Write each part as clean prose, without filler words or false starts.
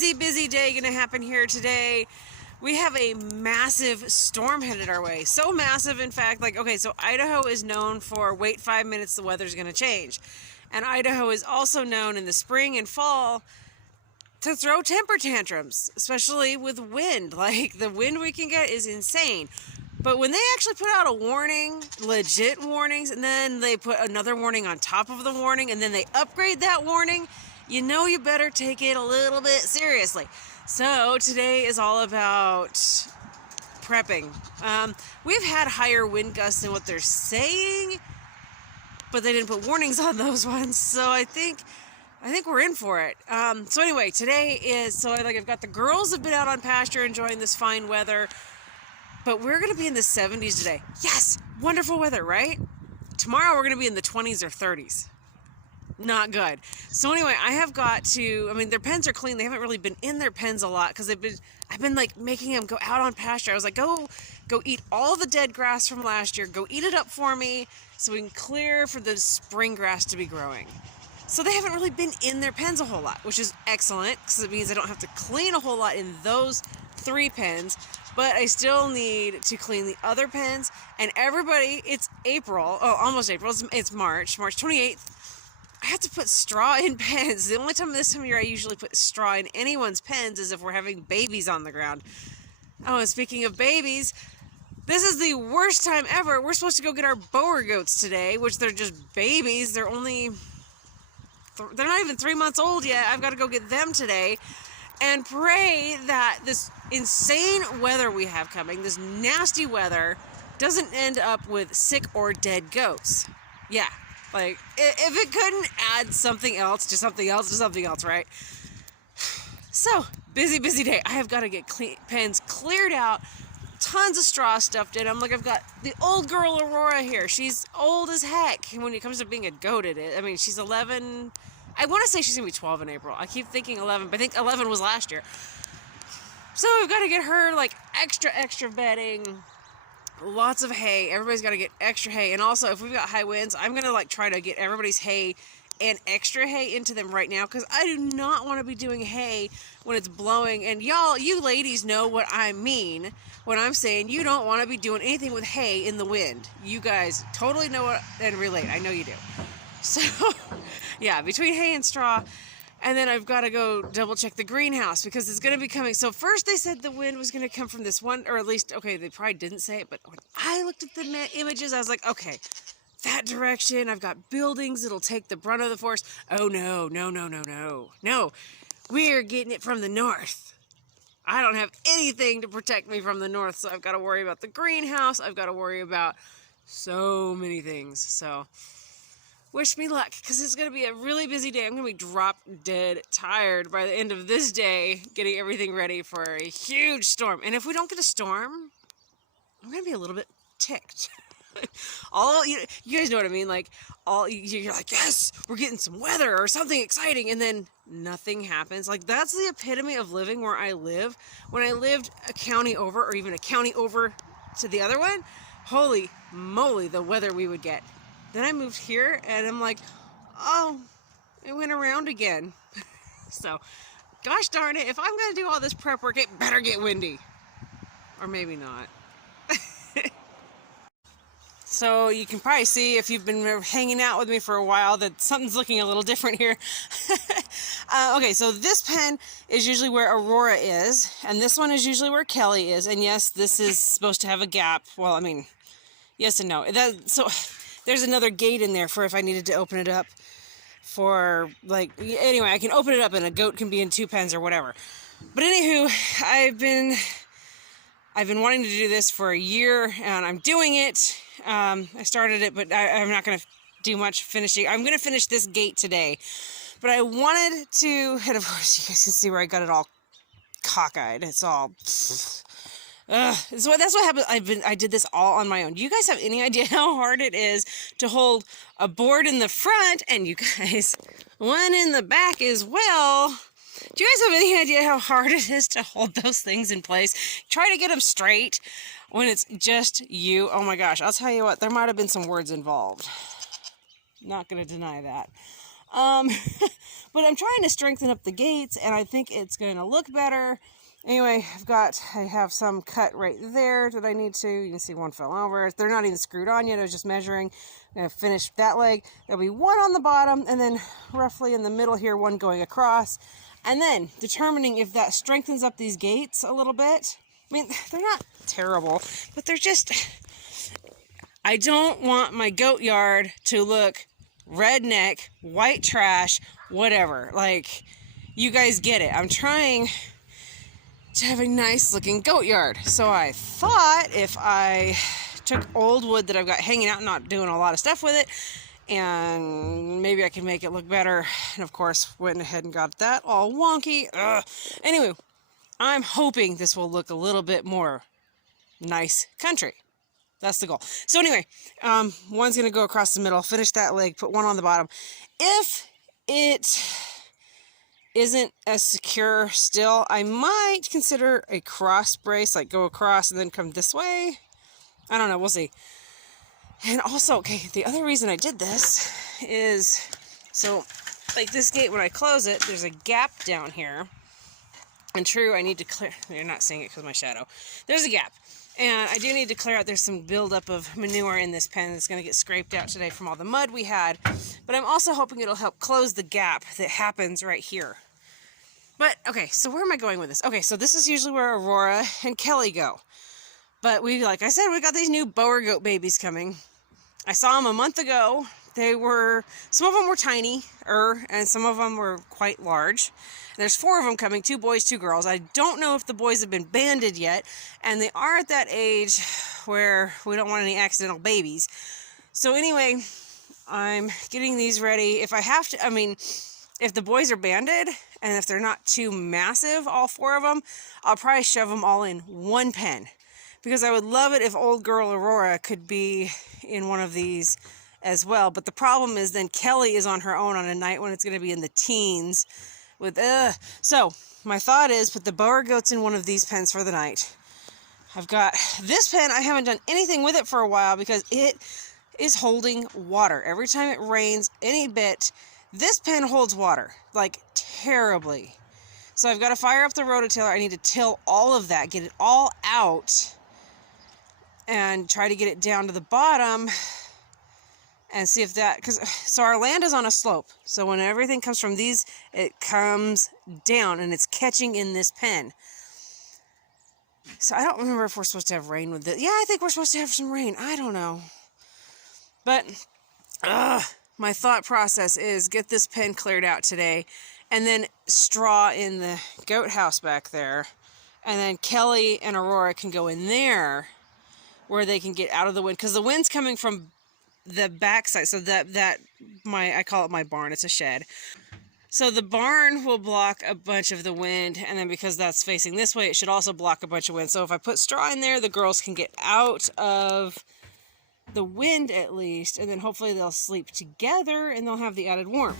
busy day gonna happen here today. We have a massive storm headed our way. So massive, in fact, like, okay, so Idaho is known for wait 5 minutes, the weather's gonna change. And Idaho is also known in the spring and fall to throw temper tantrums, especially with wind. Like, the wind we can get is insane. But when they actually put out a warning, legit warnings, and then they put another warning on top of the warning, and then they upgrade that warning, you know you better take it a little bit seriously. So today is all about prepping. We've had higher wind gusts than what they're saying, but they didn't put warnings on those ones. So I think we're in for it. So anyway, today is, so I've got the girls have been out on pasture enjoying this fine weather, but we're going to be in the 70s today. Yes, wonderful weather, right? Tomorrow we're going to be in the 20s or 30s. Not good. So anyway, I have got to, I mean, their pens are clean. They haven't really been in their pens a lot because I've been like making them go out on pasture. I was like, go eat all the dead grass from last year. Go eat it up for me so we can clear for the spring grass to be growing. So they haven't really been in their pens a whole lot, which is excellent because it means I don't have to clean a whole lot in those 3 pens. But I still need to clean the other pens. And everybody, it's April. Oh, almost April. It's March 28th. I have to put straw in pens. The only time this time of year I usually put straw in anyone's pens is if we're having babies on the ground. Oh, and speaking of babies, this is the worst time ever. We're supposed to go get our Boer goats today, which they're just babies. They're not even 3 months old yet. I've got to go get them today and pray that this insane weather we have coming, this nasty weather, doesn't end up with sick or dead goats. Yeah. Like, if it couldn't add something else to something else to something else, right? So, busy day. I have got to get pens cleared out, tons of straw stuffed in them. Like, I've got the old girl Aurora here. She's old as heck when it comes to being a goat. I mean, she's 11. I want to say she's going to be 12 in April. I keep thinking 11, but I think 11 was last year. So, we've got to get her, like, extra bedding. Lots of hay. Everybody's got to get extra hay. And also, if we've got high winds, I'm going to like try to get everybody's hay and extra hay into them right now because I do not want to be doing hay when it's blowing. And y'all, you ladies know what I mean when I'm saying you don't want to be doing anything with hay in the wind. You guys totally know what and relate. I know you do. So, yeah, between hay and straw. And then I've got to go double check the greenhouse because it's going to be coming. So first they said the wind was going to come from this one, or at least, okay, they probably didn't say it, but when I looked at the images, I was like, okay, that direction, I've got buildings, it'll take the brunt of the force. Oh, no. We're getting it from the north. I don't have anything to protect me from the north, so I've got to worry about the greenhouse. I've got to worry about so many things, so wish me luck, because it's going to be a really busy day. I'm going to be drop dead tired by the end of this day, getting everything ready for a huge storm. And if we don't get a storm, I'm going to be a little bit ticked. You guys know what I mean? Like, you're like, yes, we're getting some weather or something exciting, and then nothing happens. Like, that's the epitome of living where I live. When I lived a county over, or even a county over to the other one, holy moly, the weather we would get. Then I moved here, and I'm like, oh, it went around again. So, gosh darn it, if I'm going to do all this prep work, it better get windy. Or maybe not. So, you can probably see, if you've been hanging out with me for a while, that something's looking a little different here. Okay, so this pen is usually where Aurora is, and this one is usually where Kelly is. And yes, this is supposed to have a gap. Well, I mean, yes and no. There's another gate in there for if I needed to open it up for, like, anyway, I can open it up and a goat can be in 2 pens or whatever. But anywho, I've been wanting to do this for a year, and I'm doing it. I started it, but I'm not going to do much finishing. I'm going to finish this gate today. But I wanted to, and of course you guys can see where I got it all cockeyed. It's all... So that's what happened. I did this all on my own. Do you guys have any idea how hard it is to hold a board in the front and you guys one in the back as well? Do you guys have any idea how hard it is to hold those things in place? Try to get them straight when it's just you. Oh my gosh, I'll tell you what, there might have been some words involved. Not going to deny that. But I'm trying to strengthen up the gates, and I think it's going to look better. Anyway, I have some cut right there that I need to. You can see one fell over. They're not even screwed on yet. I was just measuring. I'm going to finish that leg. There'll be one on the bottom, and then roughly in the middle here, one going across. And then determining if that strengthens up these gates a little bit. I mean, they're not terrible, but they're just... I don't want my goat yard to look redneck, white trash, whatever. Like, you guys get it. I'm trying to have a nice looking goat yard. So I thought if I took old wood that I've got hanging out, not doing a lot of stuff with it, and maybe I can make it look better. And of course, went ahead and got that all wonky. Ugh. Anyway, I'm hoping this will look a little bit more nice country. That's the goal. So anyway, one's going to go across the middle, finish that leg, put one on the bottom. If it isn't as secure still, I might consider a cross brace, like go across and then come this way. I don't know. We'll see. And also, okay, the other reason I did this is, so like this gate, when I close it, there's a gap down here. And true, I need to clear, you're not seeing it because of my shadow. There's a gap. And I do need to clear out, there's some buildup of manure in this pen that's going to get scraped out today from all the mud we had. But I'm also hoping it'll help close the gap that happens right here. But, okay, so where am I going with this? Okay, so this is usually where Aurora and Kelly go. But like I said, we got these new boer goat babies coming. I saw them a month ago. Some of them were tiny, and some of them were quite large. There's 4 of them coming, 2 boys, 2 girls. I don't know if the boys have been banded yet, and they are at that age where we don't want any accidental babies. So anyway, I'm getting these ready. If I have to, I mean, if the boys are banded, and if they're not too massive, all 4 of them, I'll probably shove them all in one pen. Because I would love it if old girl Aurora could be in one of these as well. But the problem is then Kelly is on her own on a night when it's going to be in the teens. So my thought is put the boer goats in one of these pens for the night. I've got this pen. I haven't done anything with it for a while because it is holding water. Every time it rains any bit, this pen holds water, like terribly. So I've got to fire up the rototiller. I need to till all of that, get it all out, and try to get it down to the bottom and see if that, so our land is on a slope. So when everything comes from these, it comes down and it's catching in this pen. So I don't remember if we're supposed to have rain with this. Yeah, I think we're supposed to have some rain. I don't know. But my thought process is get this pen cleared out today and then straw in the goat house back there. And then Kelly and Aurora can go in there where they can get out of the wind. Because the wind's coming from the backside. So I call it my barn. It's a shed. So the barn will block a bunch of the wind, and then because that's facing this way, it should also block a bunch of wind. So if I put straw in there, the girls can get out of the wind at least, and then hopefully they'll sleep together and they'll have the added warmth.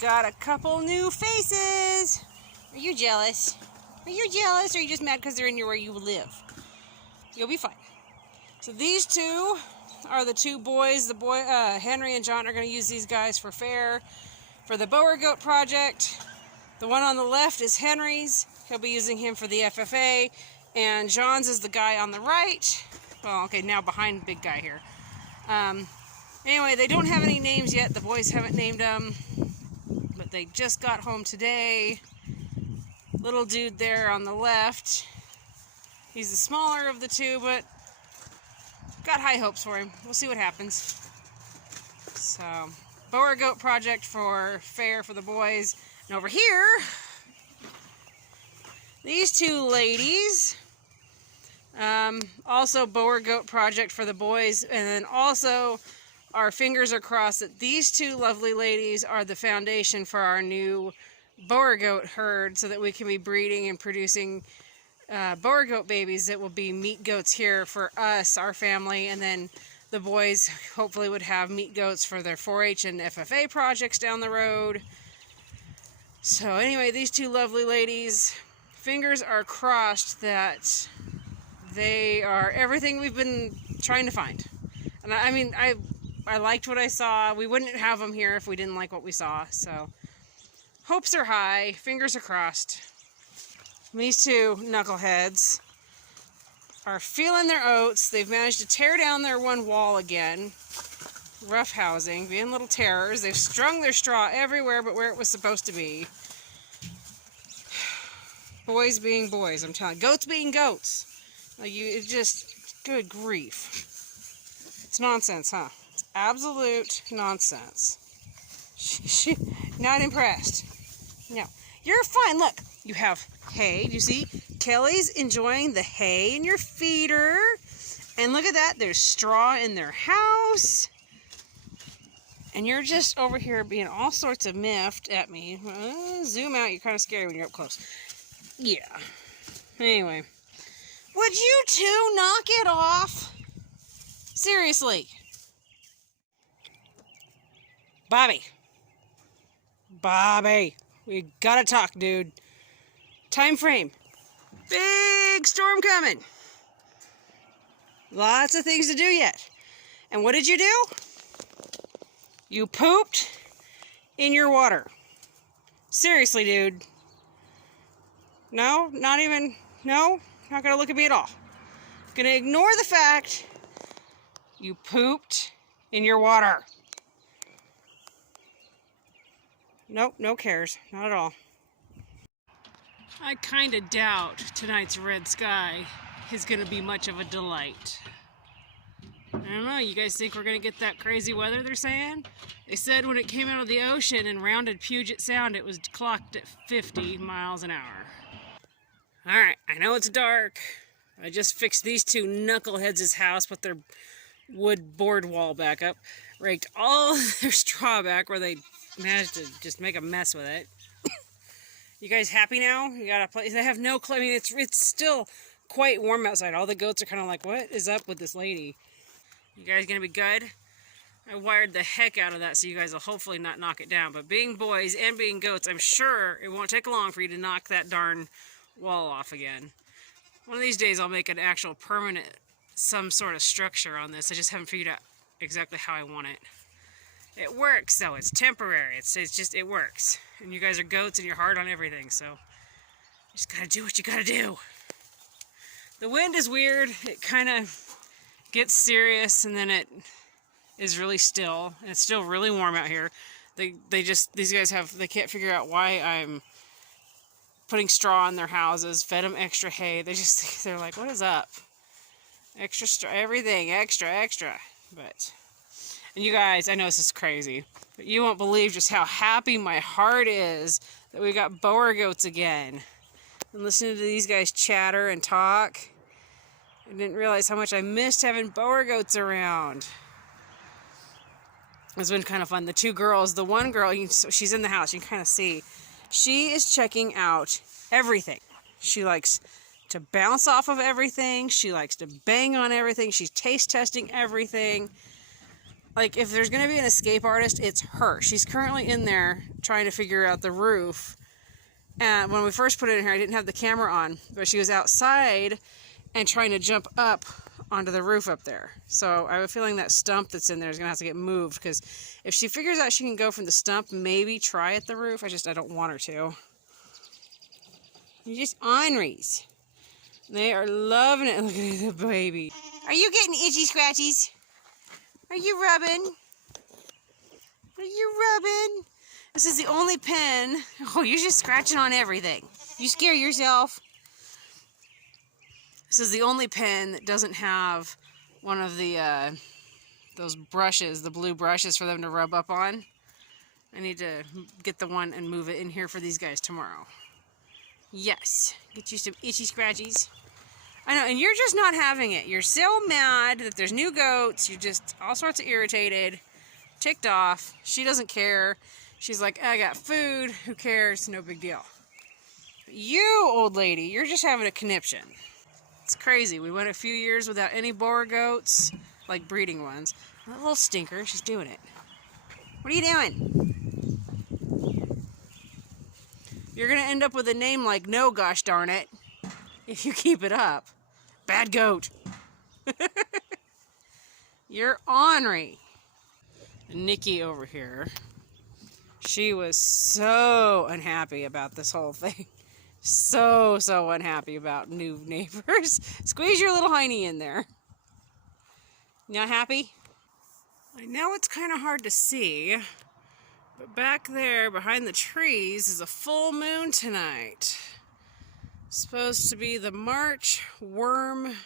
Got a couple new faces. Are you jealous? Are you jealous, or are you just mad because they're in where you live? You'll be fine. So these two are the 2 boys. The boy, Henry and John, are going to use these guys for fair for the boer goat project. The one on the left is Henry's. He'll be using him for the FFA. And John's is the guy on the right. Well, okay, now behind the big guy here. Anyway, they don't have any names yet. The boys haven't named them. They just got home today. Little dude there on the left. He's the smaller of the 2, but got high hopes for him. We'll see what happens. So, boer goat project for fair for the boys. And over here, these 2 ladies. Also boer goat project for the boys. And then also, our fingers are crossed that these 2 lovely ladies are the foundation for our new Boer goat herd so that we can be breeding and producing Boer goat babies that will be meat goats here for us, our family, and then the boys hopefully would have meat goats for their 4-H and FFA projects down the road. So anyway, these two lovely ladies, fingers are crossed that they are everything we've been trying to find. And I mean, I liked what I saw. We wouldn't have them here if we didn't like what we saw. So hopes are high, fingers are crossed. These two knuckleheads are feeling their oats. They've managed to tear down their one wall again. Rough housing, being little terrors. They've strung their straw everywhere but where it was supposed to be. Boys being boys, I'm telling you. Goats being goats. Like it just, good grief. It's nonsense, huh? It's absolute nonsense. Not impressed. No. You're fine. Look, you have hay. Do you see? Kelly's enjoying the hay in your feeder. And look at that. There's straw in their house. And you're just over here being all sorts of miffed at me. Zoom out. You're kind of scary when you're up close. Yeah. Anyway. Would you two knock it off? Seriously. Bobby. Bobby. We gotta talk, dude. Time frame. Big storm coming. Lots of things to do yet. And what did you do? You pooped in your water. Seriously, dude. No, not even, no, not gonna look at me at all. Gonna ignore the fact you pooped in your water. Nope, no cares, not at all. I kind of doubt tonight's red sky is gonna be much of a delight. I don't know, you guys think we're gonna get that crazy weather they're saying? They said when it came out of the ocean and rounded Puget Sound, it was clocked at 50 miles an hour. Alright, I know it's dark. I just fixed these two knuckleheads' house, put their wood board wall back up, raked all their straw back where they managed to just make a mess with it. You guys happy now? You got a place? They have no clue. I mean, it's still quite warm outside. All the goats are kind of like, what is up with this lady? You guys gonna be good? I wired the heck out of that so you guys will hopefully not knock it down. But being boys and being goats, I'm sure it won't take long for you to knock that darn wall off again. One of these days I'll make an actual permanent, some sort of structure on this. I just haven't figured out exactly how I want it. It works though, it's temporary. It's just, it works. And you guys are goats and you're hard on everything, so you just gotta do what you gotta do. The wind is weird. It kind of gets serious and then it is really still. And it's still really warm out here. These guys they can't figure out why I'm putting straw in their houses, fed them extra hay. They're like, what is up? Extra straw, everything, extra. But, and you guys, I know this is crazy, but you won't believe just how happy my heart is that we got Boer goats again. And listening to these guys chatter and talk, I didn't realize how much I missed having Boer goats around. It's been kind of fun. The two girls, the one girl, she's in the house, you can kind of see. She is checking out everything. She likes to bounce off of everything. She likes to bang on everything. She's taste testing everything. Like, if there's going to be an escape artist, it's her. She's currently in there trying to figure out the roof. And when we first put it in here, I didn't have the camera on, but she was outside and trying to jump up onto the roof up there. So I have a feeling that stump that's in there is going to have to get moved, because if she figures out she can go from the stump, maybe try at the roof. I don't want her to. You're just orneries. They are loving it. Look at the baby. Are you getting itchy scratchies? Are you rubbing? Are you rubbing? This is the only pen. Oh, you're just scratching on everything. You scare yourself. This is the only pen that doesn't have one of the those brushes, the blue brushes for them to rub up on. I need to get the one and move it in here for these guys tomorrow. Yes, get you some itchy scratchies. I know, and you're just not having it. You're so mad that there's new goats. You're just all sorts of irritated, ticked off. She doesn't care. She's like, I got food, who cares, no big deal. But you, old lady, you're just having a conniption. It's crazy. We went a few years without any boar goats, like breeding ones. That little stinker, she's doing it. What are you doing? You're gonna end up with a name like No Gosh Darn It if you keep it up. Bad goat. You're ornery. Nikki over here, she was so unhappy about this whole thing. So unhappy about new neighbors. Squeeze your little hiney in there. Not happy? I know it's kind of hard to see, but back there behind the trees is a full moon tonight. Supposed to be the March worm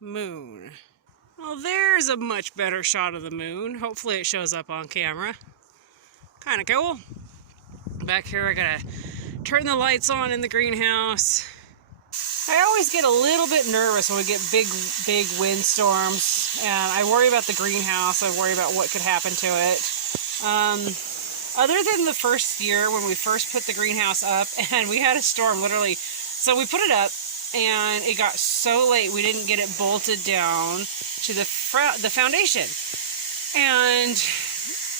moon. Well, there's a much better shot of the moon. Hopefully it shows up on camera. Kind of cool. Back here I gotta turn the lights on in the greenhouse. I always get a little bit nervous when we get big windstorms, and I worry about the greenhouse. I worry about what could happen to it. Other than the first year when we first put the greenhouse up, and we had a storm literally. So we put it up, and it got so late we didn't get it bolted down to the foundation. And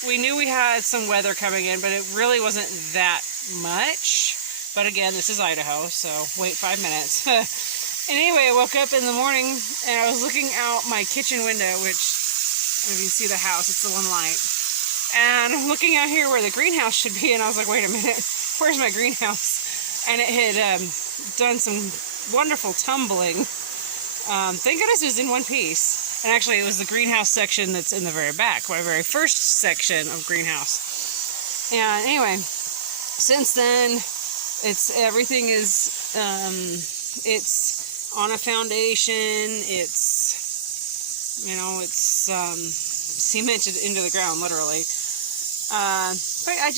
we knew we had some weather coming in, but it really wasn't that much. But again, this is Idaho, so wait 5 minutes. And anyway, I woke up in the morning and I was looking out my kitchen window, which, if you see the house, it's the one light. And I'm looking out here where the greenhouse should be, and I was like, wait a minute, where's my greenhouse? And it had done some wonderful tumbling. Thank goodness it was in one piece. And actually, it was the greenhouse section that's in the very back, my very first section of greenhouse. And anyway, since then, everything is it's on a foundation. It's cemented into the ground, literally. But I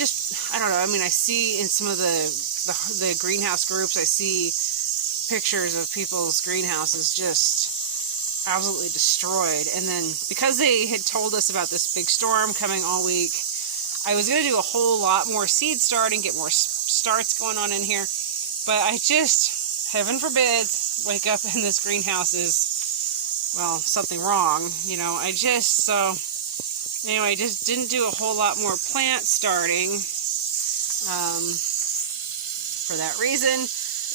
don't know. I mean, I see in some of the greenhouse groups, I see pictures of people's greenhouses just absolutely destroyed. And then because they had told us about this big storm coming all week, I was going to do a whole lot more seed starting, get more starts going on in here. But I just, heaven forbid, wake up and this greenhouse is, well, something wrong. I just didn't do a whole lot more plant starting for that reason.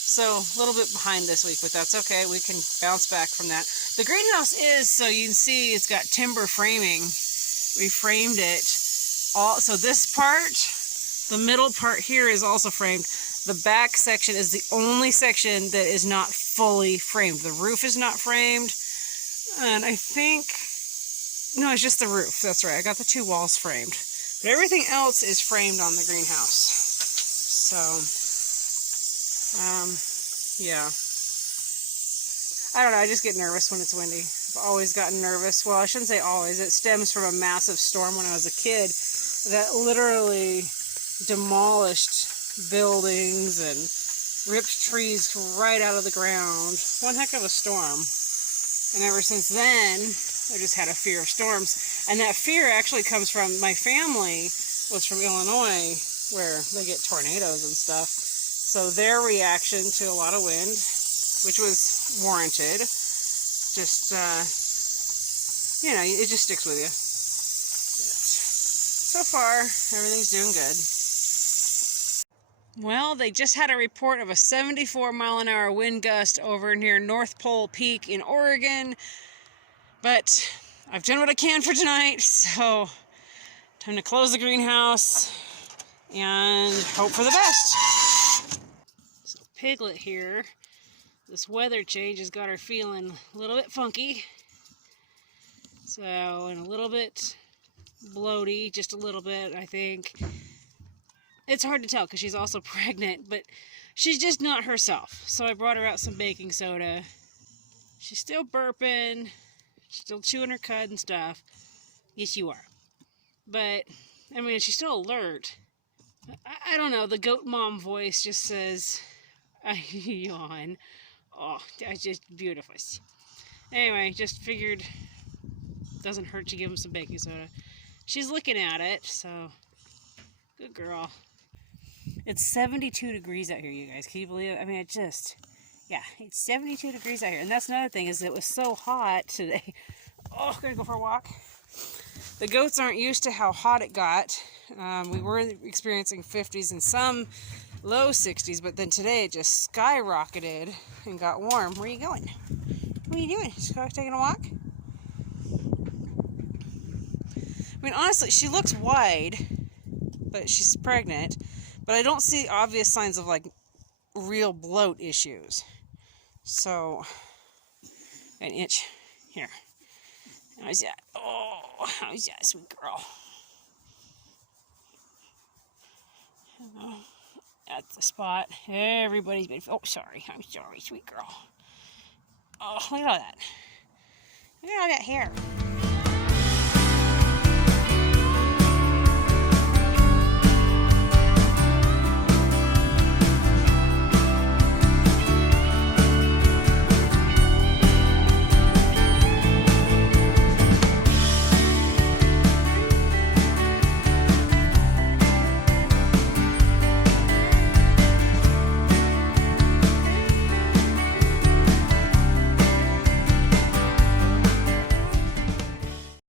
So a little bit behind this week, but that's okay. We can bounce back from that. The greenhouse is, so you can see, it's got timber framing. We framed it all. So this part, the middle part here is also framed. The back section is the only section that is not fully framed. The roof is not framed. And I think, no, it's just the roof. That's right. I got the 2 walls framed. But everything else is framed on the greenhouse. So, yeah. I don't know. I just get nervous when it's windy. I've always gotten nervous. Well, I shouldn't say always. It stems from a massive storm when I was a kid that literally demolished buildings and ripped trees right out of the ground. One heck of a storm. And ever since then, I just had a fear of storms. And that fear actually comes from my family was from Illinois, where they get tornadoes and stuff. So their reaction to a lot of wind, which was warranted, just, it just sticks with you. But so far, everything's doing good. Well, they just had a report of a 74-mile-an-hour wind gust over near North Pole Peak in Oregon. But I've done what I can for tonight, so time to close the greenhouse and hope for the best. So Piglet here, this weather change has got her feeling a little bit funky. So, and a little bit bloaty, just a little bit, I think. It's hard to tell because she's also pregnant, but she's just not herself. So I brought her out some baking soda. She's still burping, she's still chewing her cud and stuff. Yes, you are. But, I mean, she's still alert. I don't know, the goat mom voice just says, I yawn. Oh, that's just beautiful. Anyway, just figured it doesn't hurt to give him some baking soda. She's looking at it, so Good girl. It's 72 degrees out here, you guys. Can you believe it? I mean, yeah, it's 72 degrees out here. And that's another thing, is it was so hot today. Oh, I'm gonna go for a walk. The goats aren't used to how hot it got. We were experiencing 50s and some low 60s, but then today it just skyrocketed and got warm. Where are you going? What are you doing? Just taking a walk? I mean, honestly, she looks wide, but she's pregnant. But I don't see obvious signs of like real bloat issues. So, an inch here. How's that? Oh, how's that, sweet girl? That's the spot. Everybody's been. Oh, sorry. I'm sorry, sweet girl. Oh, look at all that. Look at all that hair.